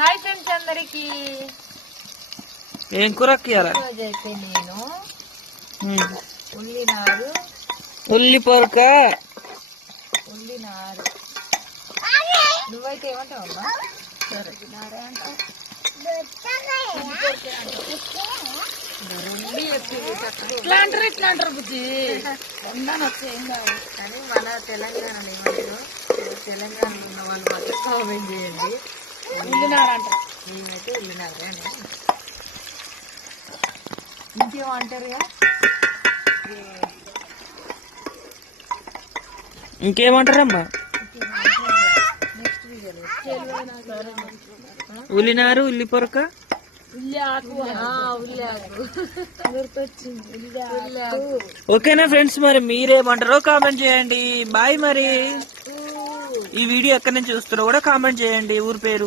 Hi friends అందరికి. ఏం కూర రోజైతే నేను ఉల్లినారు ఉల్లి పొరక ఉల్లినారు నువ్వైతే ఏమంటావు అమ్మా? ఇట్లా అంటారు బుజ్జి వచ్చేం కాదు కానీ మన తెలంగాణలో ఏమంటారు, తెలంగాణలో ఉన్న వాళ్ళు మాత్రం కామెంట్ చేయండి. ఉల్లినారు అంటారు, మేమైతే ఉల్లినారు అని. ఇంకేమంటారు? ఇంకేమంటారమ్మా? ఉల్లినారు ఉల్లి పొరక ఓకేనా ఫ్రెండ్స్? మరి మీరేమంటారో కామెంట్ చేయండి. బాయ్. మరి ఈ వీడియో ఎక్కడి నుంచి చూస్తారో కూడా కామెంట్ చేయండి. ఊరి పేరు